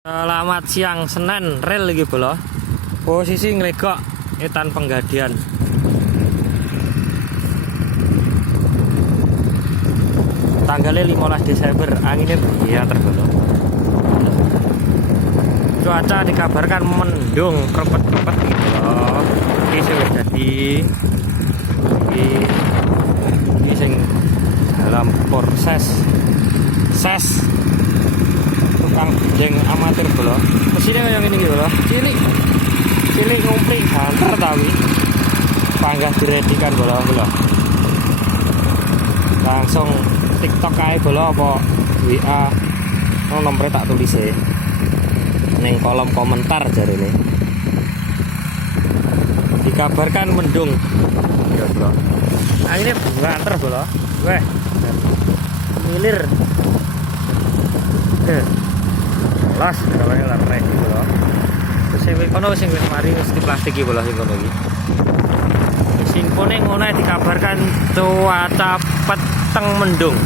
Selamat siang Senin rel lagi bola. Posisi nglegok etan penggadian. Tanggalnya 15 Desember, anginnya ya terbelo. Cuaca dikabarkan mendung, krepet-krepet gitu loh. Ini sudah jadi ini sing dalam proses tukang jeng amatir bola. Mesinnya kayak gini gitu loh. Cilik ngumpling hantar tapi panggah diredikan bola. Langsung TikTok aja bola apa WA. Nomornya tak tulis ya. Neng kolom komentar jari ini. Dikabarkan mendung. Ya bola. Nah ini banter bola. Weh. Milir. Las gawane larek iki lho. Sing kono sing wis mari mesti plastik iki bola sing kono iki. Sing kene ngono dikabarkan cuaca peteng mendung.